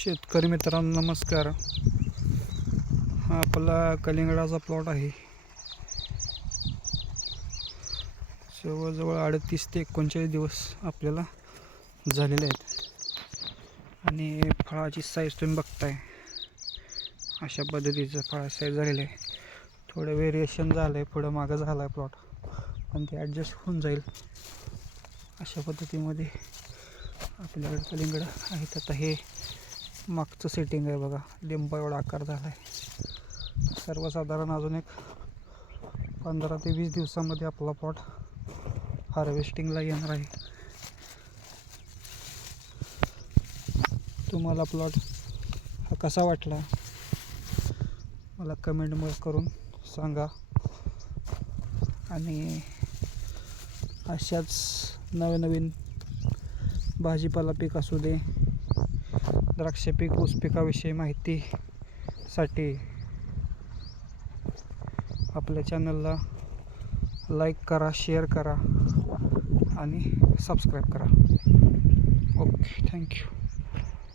शेतकरी मित्रांनो नमस्कार. हा आपला कलिंगडाचा प्लॉट आहे. जवळजवळ 38 ते 39 दिवस आपल्याला झालेले आहेत आणि फळाची साईज तुम्ही बघताय. अशा पद्धतीचं फळा साईज झालेलं आहे. थोडं व्हेरिएशन झालं आहे, पुढं मागं झाला आहे प्लॉट, पण ते ॲडजस्ट होऊन जाईल. अशा पद्धतीमध्ये आपल्याकडे कलिंगड आहेत. आता हे मागचं सेटिंग आहे बघा, लिंबा एवढा आकार झाला आहे. सर्वसाधारण अजून एक 15 ते 20 दिवसामध्ये आपला प्लॉट हार्वेस्टिंगला येणार आहे. तुम्हाला प्लॉट हा कसा वाटला मला कमेंटमध्ये करून सांगा. आणि अशाच नवनवीन भाजीपाला पीक असू दे, द्राक्ष पीक, ऊस पिकाविषयी माहितीसाठी आपल्या चॅनलला लाईक करा, शेअर करा आणि सबस्क्राईब करा. Okay, thank you.